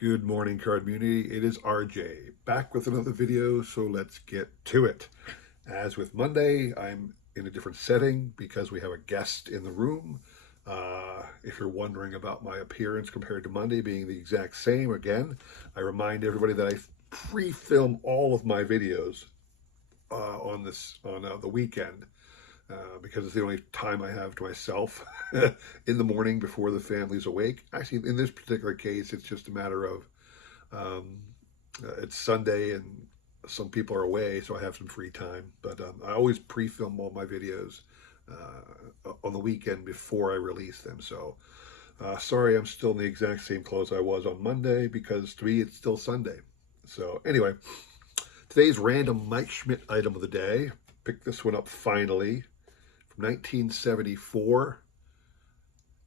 Good morning, card community. It is RJ back with another video, so let's get to it. As with Monday, I'm in a different setting because we have a guest in the room. If you're wondering about my appearance compared to Monday being the exact same, again, I remind everybody that I pre-film all of my videos on the weekend because it's the only time I have to myself in the morning before the family's awake. Actually, in this particular case, it's just a matter of um, it's Sunday and some people are away, so I have some free time. But I always pre-film all my videos on the weekend before I release them. So sorry, I'm still in the exact same clothes I was on Monday because to me it's still Sunday. So anyway, today's random Mike Schmidt item of the day. Picked this one up finally. 1974,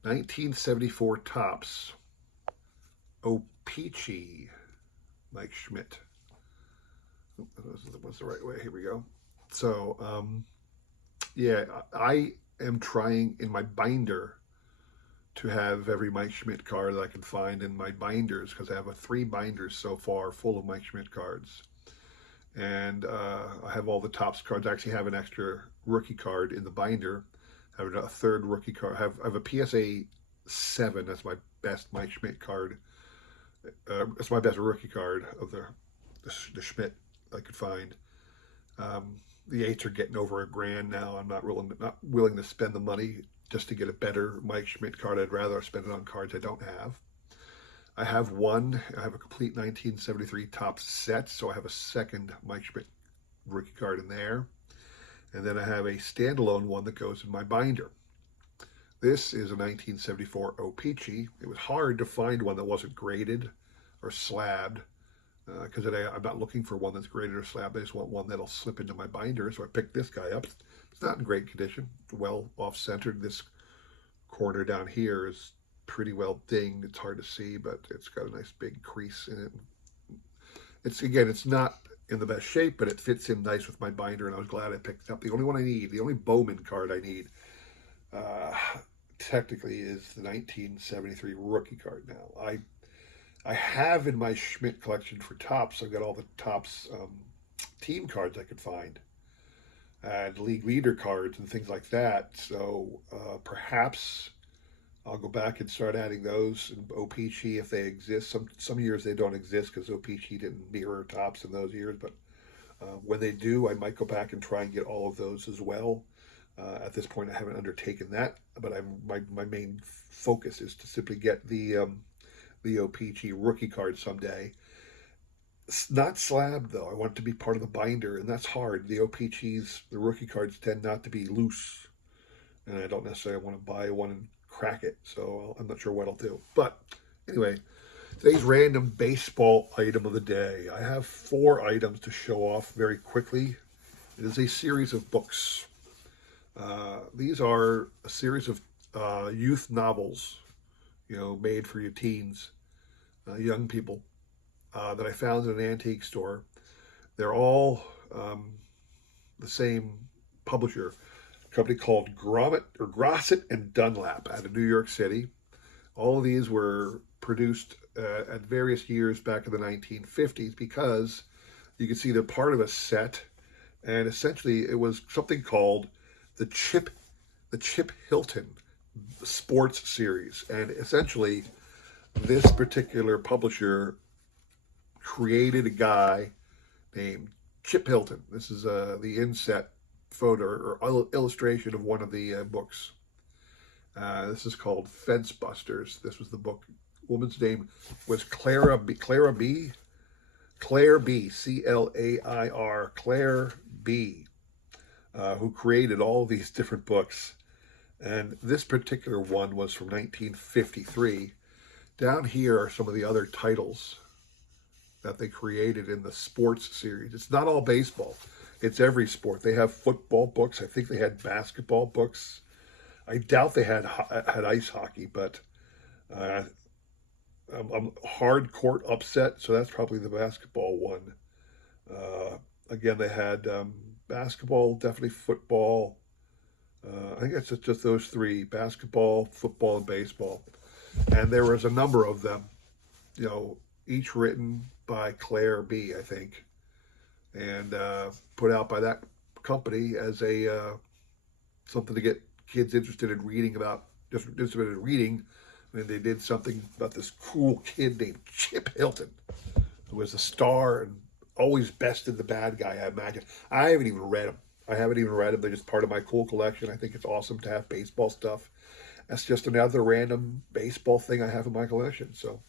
1974 Topps, O-Pee-Chee, Mike Schmidt. What's the right way? Here we go. So, yeah, I am trying in my binder to have every Mike Schmidt card that I can find in my binders because I have 3 binders so far full of Mike Schmidt cards. And I have all the Topps cards. I actually have an extra rookie card in the binder. I have a third rookie card. I have a PSA 7. That's my best Mike Schmidt card. It's my best rookie card of the Schmidt I could find. The 8s are getting over $1,000 now. I'm not willing to spend the money just to get a better Mike Schmidt card. I'd rather spend it on cards I don't have. I have a complete 1973 Topps set, so I have a second Mike Schmidt rookie card in there. And then I have a standalone one that goes in my binder. This is a 1974 O-Pee-Chee. It was hard to find one that wasn't graded or slabbed because I'm not looking for one that's graded or slabbed. I just want one that'll slip into my binder. So I picked this guy up. It's not in great condition. Well off-centered. This corner down here is pretty well dinged. It's hard to see, but it's got a nice big crease in it. It's not in the best shape, but it fits in nice with my binder, and I was glad I picked it up. The only one I need, the only Bowman card I need, technically is the 1973 rookie card now. I have in my Schmidt collection for Topps, I've got all the Topps team cards I could find, and league leader cards and things like that, so perhaps I'll go back and start adding those in O-Pee-Chee if they exist. Some years they don't exist because O-Pee-Chee didn't mirror Topps in those years. But when they do, I might go back and try and get all of those as well. At this point, I haven't undertaken that, but my main focus is to simply get the O-Pee-Chee rookie card someday. It's not slabbed though. I want it to be part of the binder, and that's hard. The O-Pee-Chees, the rookie cards tend not to be loose, and I don't necessarily want to buy one and crack it, so I'm not sure what I'll do. But anyway, today's random baseball item of the day. I have 4 items to show off very quickly. It is a series of books. These are a series of youth novels, made for your teens, young people, that I found in an antique store. They're all the same publisher, company called Grosset and Dunlap out of New York City. All of these were produced at various years back in the 1950s because you can see they're part of a set, and essentially it was something called the Chip Hilton Sports Series, and essentially this particular publisher created a guy named Chip Hilton. This is the inset photo or illustration of one of the books. This is called Fence Busters. This was the book. Woman's name was Clair B, C-L-A-I-R, Clair B, who created all these different books. And this particular one was from 1953. Down here are some of the other titles that they created in the sports series. It's not all baseball. It's every sport. They have football books. I think they had basketball books. I doubt they had ice hockey, but hard court upset, so that's probably the basketball one. Again, they had basketball, definitely football. I think it's just those 3, basketball, football, and baseball. And there was a number of them, each written by Claire B, I think, and put out by that company as a something to get kids interested in reading about, just interested in reading. And they did something about this cool kid named Chip Hilton, who was a star and always bested the bad guy, I imagine. I haven't even read them. They're just part of my cool collection. I think it's awesome to have baseball stuff. That's just another random baseball thing I have in my collection. So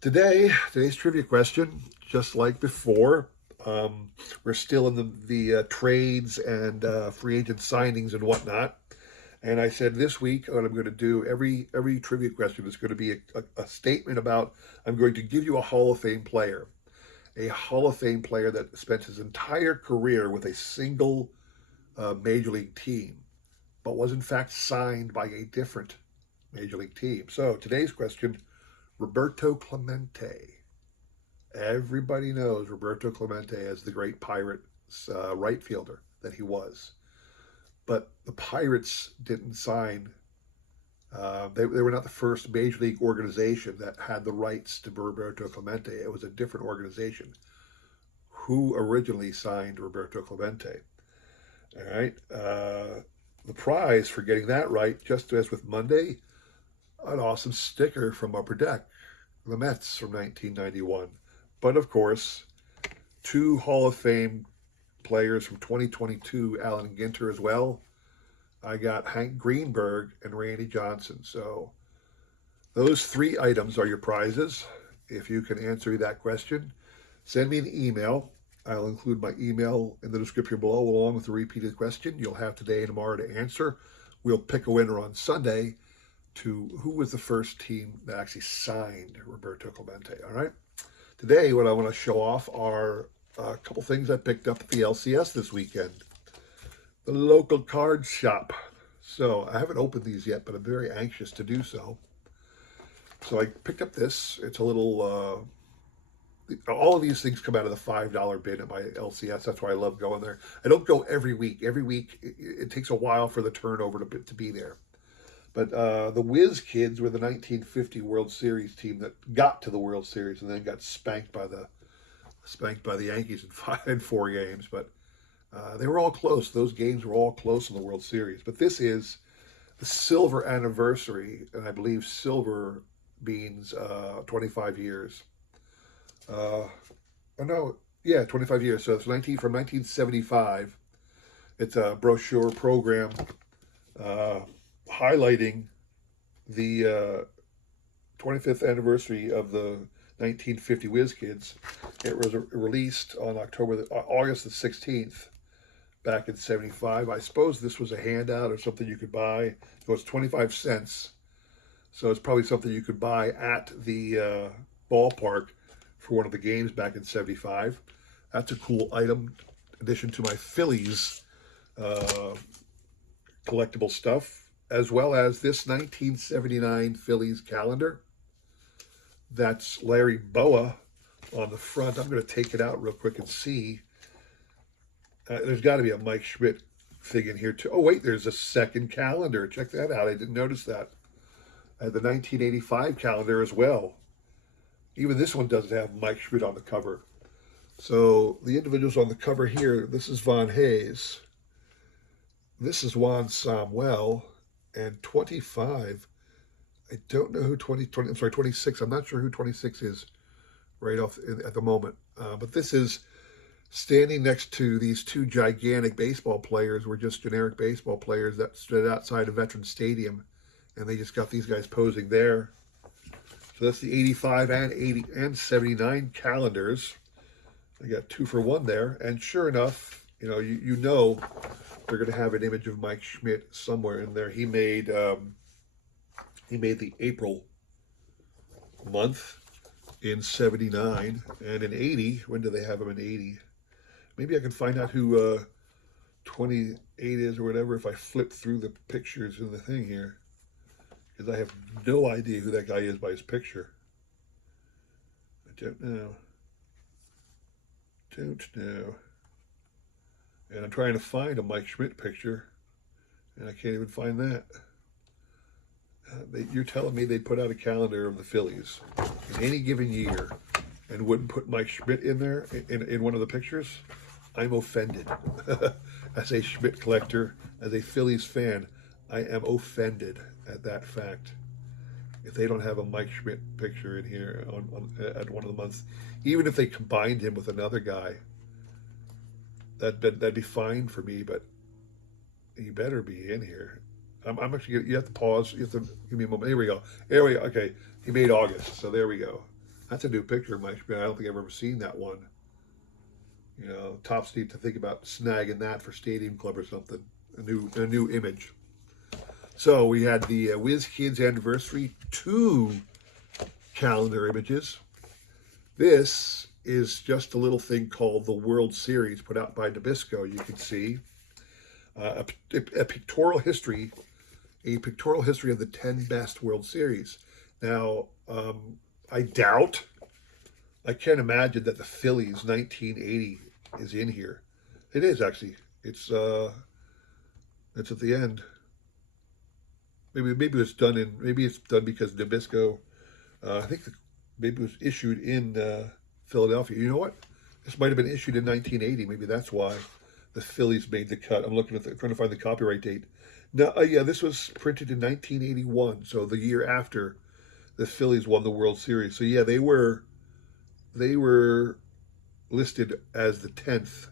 today's trivia question, just like before, we're still in the trades and free agent signings and whatnot. And I said this week what I'm going to do, every trivia question is going to be a statement about, I'm going to give you a Hall of Fame player. A Hall of Fame player that spent his entire career with a single major league team, but was in fact signed by a different major league team. So today's question, Roberto Clemente. Everybody knows Roberto Clemente as the great Pirates right fielder that he was. But the Pirates didn't sign, they were not the first major league organization that had the rights to Roberto Clemente. It was a different organization. Who originally signed Roberto Clemente? All right. The prize for getting that right, just as with Monday, an awesome sticker from Upper Deck, the Mets from 1991. But of course, two Hall of Fame players from 2022, Allen Ginter as well. I got Hank Greenberg and Randy Johnson. So those three items are your prizes. If you can answer that question, send me an email. I'll include my email in the description below along with the repeated question. You'll have today and tomorrow to answer. We'll pick a winner on Sunday to who was the first team that actually signed Roberto Clemente. All right. Today, what I want to show off are a couple things I picked up at the LCS this weekend. The local card shop. So I haven't opened these yet, but I'm very anxious to do so. So I picked up this. It's a little, all of these things come out of the $5 bin at my LCS. That's why I love going there. I don't go every week. Every week, it takes a while for the turnover to be there. But the Whiz Kids were the 1950 World Series team that got to the World Series and then got spanked by the Yankees in 4 games. But they were all close. Those games were all close in the World Series. But this is the silver anniversary, and I believe silver means 25 years. 25 years. So it's from 1975. It's a brochure program highlighting the 25th anniversary of the 1950 Whiz Kids. It was released on August the 16th, back in 75. I suppose this was a handout or something you could buy. It was 25 cents. So it's probably something you could buy at the ballpark for one of the games back in 75. That's a cool item, in addition to my Phillies collectible stuff, as well as this 1979 Phillies calendar. That's Larry Boa on the front. I'm going to take it out real quick and see. There's got to be a Mike Schmidt thing in here too. Oh wait, there's a second calendar. Check that out. I didn't notice that. The 1985 calendar as well. Even this one doesn't have Mike Schmidt on the cover. So the individuals on the cover here, this is Von Hayes. This is Juan Samuel. And 25, I don't know who 26. I'm not sure who 26 is right off at the moment. But this is standing next to these two gigantic baseball players, were just generic baseball players that stood outside of Veterans Stadium. And they just got these guys posing there. So that's the 85 and 80 and 79 calendars. I got 2 for 1 there. And sure enough, you know they're going to have an image of Mike Schmidt somewhere in there. He made the April month in 79, and in 80, when do they have him in 80? Maybe I can find out who 28 is or whatever if I flip through the pictures in the thing here, because I have no idea who that guy is by his picture. I don't know. And I'm trying to find a Mike Schmidt picture, and I can't even find that. You're telling me they put out a calendar of the Phillies. in any given year and wouldn't put Mike Schmidt in there in one of the pictures, I'm offended. As a Schmidt collector, as a Phillies fan, I am offended at that fact. If they don't have a Mike Schmidt picture in here at one of the months, even if they combined him with another guy, that'd be fine for me. But he better be in here. I'm actually. You have to pause. You have to give me a moment. Here we go. Here we go. Okay, he made August, so there we go. That's a new picture of Mike Schmidt. I don't think I've ever seen that one. You know, Tops need to think about snagging that for Stadium Club or something. A new image. So we had the Whiz Kids Anniversary 2 calendar images. This is just a little thing called the World Series put out by Nabisco. You can see a pictorial history of the 10 best World Series. Now, I can't imagine that the Phillies 1980 is in here. It is actually. It's at the end. Maybe it's done because Nabisco. I think maybe it was issued in Philadelphia. You know what? This might have been issued in 1980. Maybe that's why the Phillies made the cut. I'm looking at trying to find the copyright date. No, yeah, this was printed in 1981, so the year after the Phillies won the World Series. So yeah, they were listed as the 10th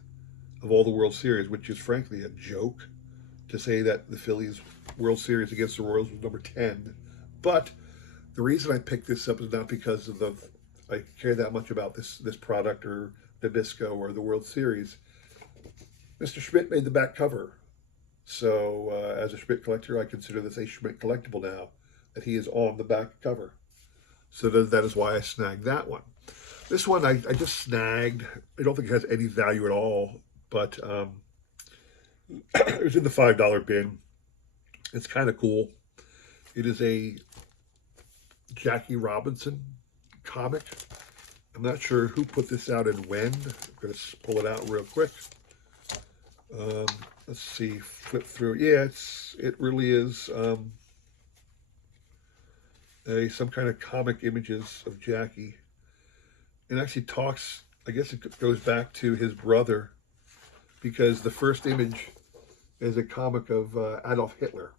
of all the World Series, which is frankly a joke to say that the Phillies World Series against the Royals was number 10. But the reason I picked this up is not because I care that much about this product or Nabisco or the World Series. Mr. Schmidt made the back cover. So as a Schmidt collector, I consider this a Schmidt collectible now, that he is on the back cover. So that is why I snagged that one. This one I just snagged. I don't think it has any value at all, but it was in the $5 bin. It's kind of cool. It is a Jackie Robinson comic. I'm not sure who put this out and when. I'm going to pull it out real quick. Let's see, flip through. Yeah, it really is some kind of comic images of Jackie. It actually talks, I guess it goes back to his brother, because the first image is a comic of Adolf Hitler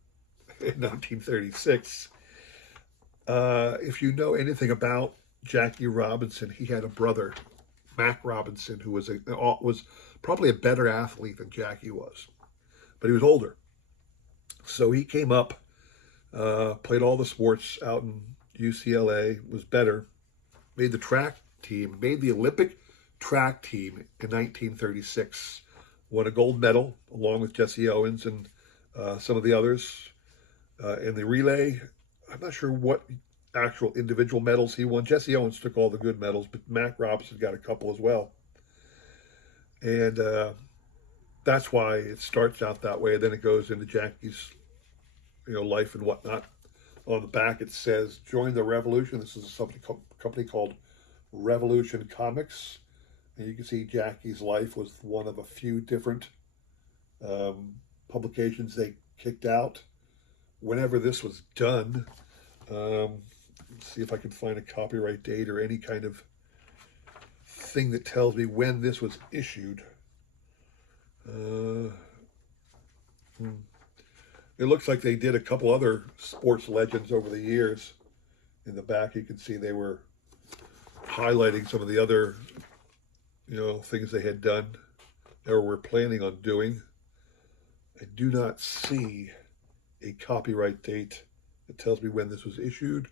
in 1936. If you know anything about Jackie Robinson, he had a brother, Mac Robinson, who was probably a better athlete than Jackie was, but he was older. So he came up, played all the sports out in UCLA, was better, made the track team, made the Olympic track team in 1936, won a gold medal along with Jesse Owens and some of the others. In the relay, I'm not sure what actual individual medals he won. Jesse Owens took all the good medals, but Mac Robinson got a couple as well. And that's why it starts out that way. And then it goes into Jackie's, life and whatnot. On the back, it says, "Join the revolution." This is a company called Revolution Comics. And you can see Jackie's life was one of a few different publications they kicked out whenever this was done. Let's see if I can find a copyright date or any kind of thing that tells me when this was issued. It looks like they did a couple other sports legends over the years. In the back, you can see they were highlighting some of the other, things they had done or were planning on doing. I do not see a copyright date that tells me when this was issued.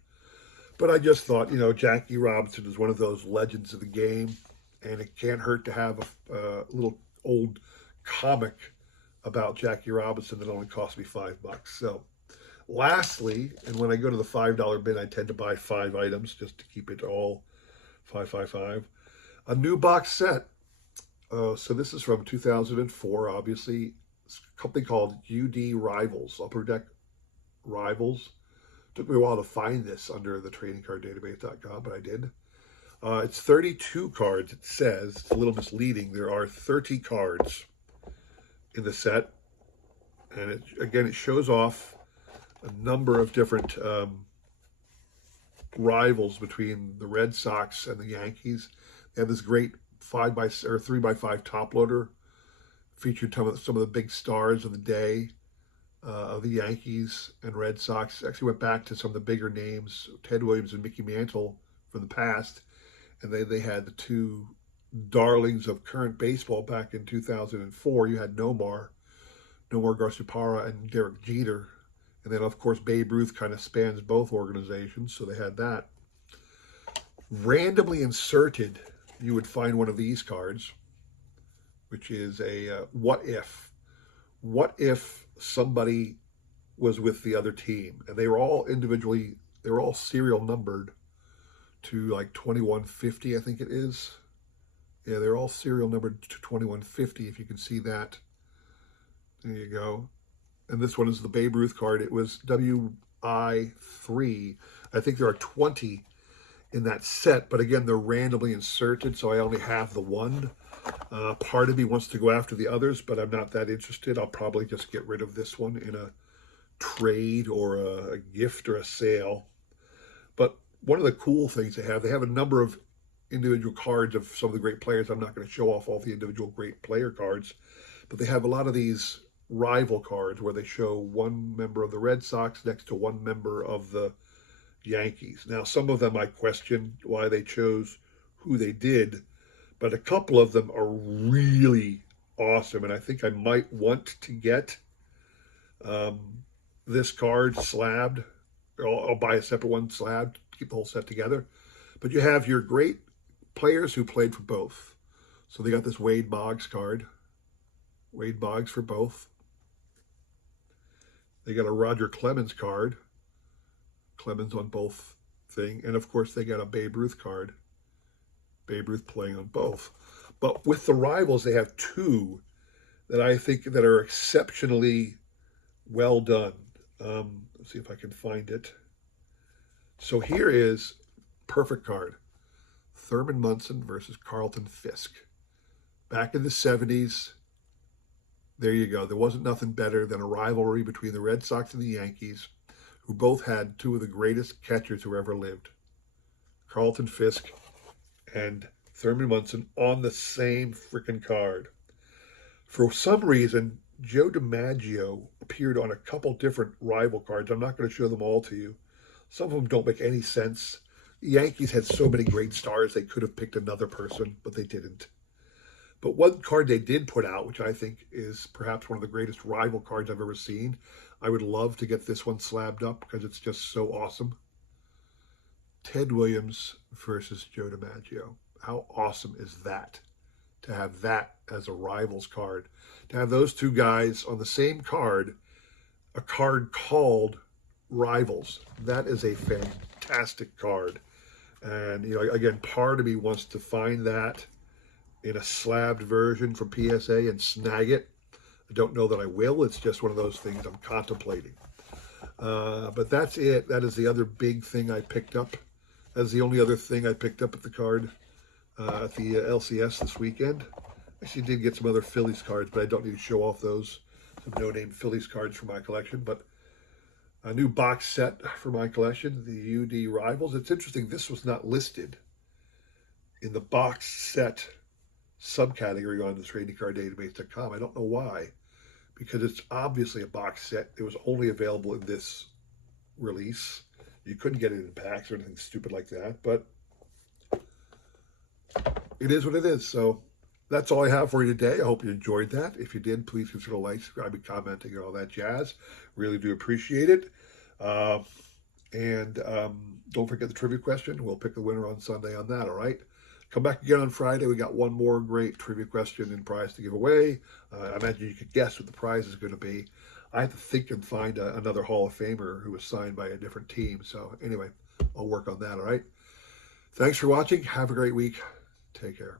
But I just thought, Jackie Robinson is one of those legends of the game, and it can't hurt to have a little old comic about Jackie Robinson that only cost me $5. So lastly, and when I go to the $5 bin, I tend to buy 5 items just to keep it all 555. A new box set. So this is from 2004, obviously. It's a company called UD Rivals, Upper Deck Rivals. Took me a while to find this under the tradingcarddatabase.com, but I did. It's 32 cards, it says. It's a little misleading. There are 30 cards in the set. And it shows off a number of different rivals between the Red Sox and the Yankees. They had this great 3x5 top loader, featured some of the big stars of the day of the Yankees and Red Sox. Actually went back to some of the bigger names, Ted Williams and Mickey Mantle from the past, and they had the two darlings of current baseball back in 2004. You had Nomar Garciaparra, and Derek Jeter. And then, of course, Babe Ruth kind of spans both organizations, so they had that. Randomly inserted, you would find one of these cards, which is a what if. What if somebody was with the other team? And they were all serial numbered to like 2150, I think it is. Yeah, they're all serial numbered to 2150, if you can see that. There you go. And this one is the Babe Ruth card. It was WI3. I think there are 20 in that set, but again, they're randomly inserted, so I only have the one. Part of me wants to go after the others, but I'm not that interested. I'll probably just get rid of this one in a trade or a gift or a sale. But one of the cool things they have a number of individual cards of some of the great players. I'm not going to show off all the individual great player cards, but they have a lot of these rival cards where they show one member of the Red Sox next to one member of the Yankees. Now, some of them I question why they chose who they did, but a couple of them are really awesome, and I think I might want to get this card slabbed. I'll buy a separate one slabbed, keep the whole set together. But you have your great players who played for both. So they got this Wade Boggs card. Wade Boggs for both. They got a Roger Clemens card. Clemens on both thing. And of course they got a Babe Ruth card. Babe Ruth playing on both. But with the rivals, they have two that I think that are exceptionally well done. Let's see if I can find it. So here is perfect card. Thurman Munson versus Carlton Fisk. Back in the 70s, there you go. There wasn't nothing better than a rivalry between the Red Sox and the Yankees, who both had two of the greatest catchers who ever lived. Carlton Fisk and Thurman Munson on the same freaking card. For some reason, Joe DiMaggio appeared on a couple different rival cards. I'm not going to show them all to you. Some of them don't make any sense. The Yankees had so many great stars, they could have picked another person, but they didn't. But one card they did put out, which I think is perhaps one of the greatest rival cards I've ever seen. I would love to get this one slabbed up because it's just so awesome. Ted Williams versus Joe DiMaggio. How awesome is that? To have that as a rivals card. To have those two guys on the same card, a card called Rivals. That is a fantastic card. And, you know, again, part of me wants to find that in a slabbed version from PSA and snag it. I don't know that I will. It's just one of those things I'm contemplating. But that's it. That is the other big thing I picked up. That's the only other thing I picked up at the card at the LCS this weekend. Actually did get some other Phillies cards, but I don't need to show off those. Some no-name Phillies cards for my collection. But a new box set for my collection, the UD Rivals. It's interesting, this was not listed in the box set subcategory on the tradingcarddatabase.com. I don't know why, because it's obviously a box set. It was only available in this release. You couldn't get it in packs or anything stupid like that, but it is what it is. So that's all I have for you today. I hope you enjoyed that. If you did, please consider liking, subscribing, commenting, and all that jazz. Really do appreciate it. And don't forget the trivia question. We'll pick the winner on Sunday on that, all right? Come back again on Friday. We got one more great trivia question and prize to give away. I imagine you could guess what the prize is going to be. I have to think and find another Hall of Famer who was signed by a different team. So anyway, I'll work on that, all right? Thanks for watching. Have a great week. Take care.